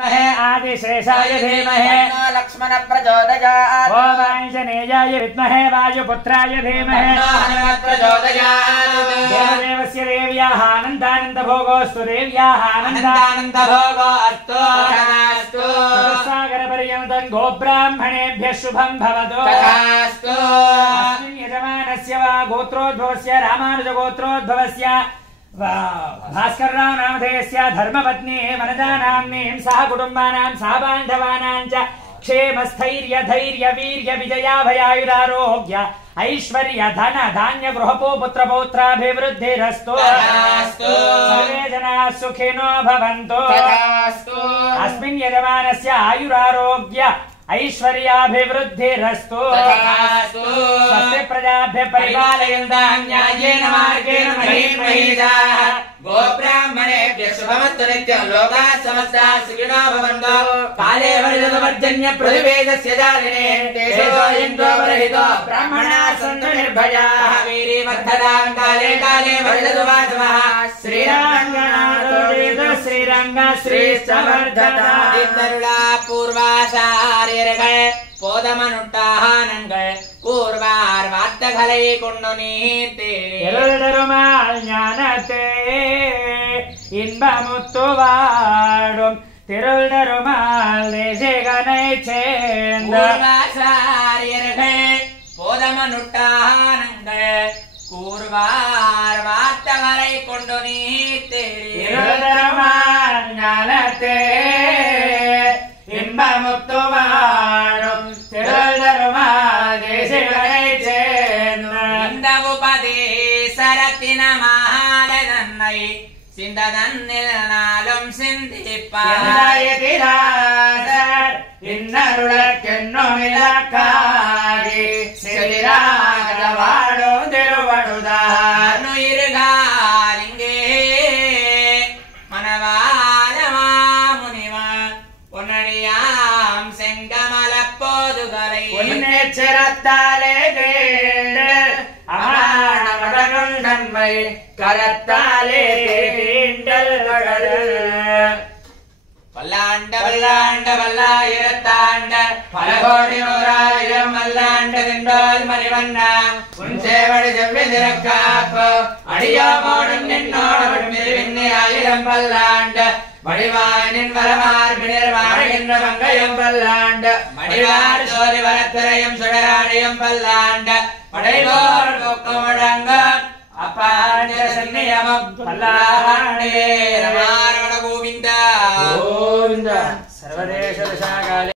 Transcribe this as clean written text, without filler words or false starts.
आदिशेषाय धीमहि लक्ष्मण प्रचोदयात् ओम आञ्जनेयाय विद्महे वायुपुत्राय धीमहि हनुमत् प्रचोदयात् देवदेवस्य देव्याः आनन्दानन्दभोगोऽस्तु देव्याः आनन्दानन्दभोगोऽस्तु तथास्तु चतुस्सागरपर्यन्तं गोब्राह्मणेभ्यः शुभं भवतु तथास्तु अस्मिन् यजमानस्य वा गोत्रोद्भवस्य रामानुजगोत्रोद्भवस्य भास्करराव नामधेयस्य धर्मपत्नी वनजानाम्नीं सह कुटुम्बानां सह बान्धवानां च क्षेमस्थैर्य धैर्य वीर्य विजयाभयायुरारोग्य ऐश्वर्य धन धान्य गृहपो पुत्रपौत्राभिवृद्धिरस्तु सर्वे जनाः सुखिनो भवन्तु अस्मिन् यजमानस्य आयुरारोग्य ऐश्वर्याभिवृद्धिरस्तु स्वस्ति प्रजाभ्यः परिपालयन्तां न्यायेन मार्गेण महीमहीजाः गोब्राह्मणेभ्यः शुभमस्तु नित्यं लोकाः समस्ताः सुखिनो भवन्तु काले वर्जन्य प्रतिवेदस्य जालिने देशो इन्द्रो वरहितो ब्राह्मणाः सन्तु निर्भयाः वीरिवर्धतां काले काले वर्धतु वासवः श्रीरङ्गनाथोदित श्रीरङ्ग श्रीश्चवर्धता दिन्दरुळा पूर्वासार्यர்கள் போதமனுட்டானங்கள் கூர்வார் வார்த்தகளை கொண்டு நீத்தே எருதருமால் ஞானத்தே இன்பமுத்து வாடும் திருள்தருமால் தேசிகனை சேர்ந்த பூர்வாசாரியர்கள் போதமனுட்டானங்கள் கூர்வார் வார்த்தகளை கொண்டு நீத்தே எருதருமால் ஞானத்தே இன்பமுத்து வாடும் திருள்தருமால் தேசிகனை சேர்ந்த இந்த உபதேசரத்தின மகாலதன்னை சிந்ததன்னில் நாளும் சிந்திப்பார் இன்னருளக்கென்னும் இலக்காகி சிறிராக வாடும் திருவடுதார் இருகாலிங்கே மனவாளமா முனிவா பொன்னடியாம் செங்கமல போதுகளை உன்னேச்சரத்தாலே தீண்டல் அமானமடனும் நன்மை கரத்தாலே தீண்டல் பல்லாண்ட பல்லாண்ட பல்லாயிரத்தாண்ட பல கோடி நூறாயிரம் மல்லாண்ட திண்டோல் மறிவண்ணா உன் சேவடி செவ்வி திறக்காப்பு அடியோமோடும் நின்னோடும் இருவிண்ணி ஆயிரம் பல்லாண்ட மடிவானின் வரமார்பினர் வாழ்கின்ற மங்கையும் பல்லாண்ட மடிவார் சோதி வரத்திரையும் சுடராடியும் பல்லாண்ட படைவோர் போக்குமுடங்க அப்பாண்ட சன்னியமம் பல்லாண்டே ரமாரமண கோவிந்தா கோவிந்த சர்வதேச தசாகாலே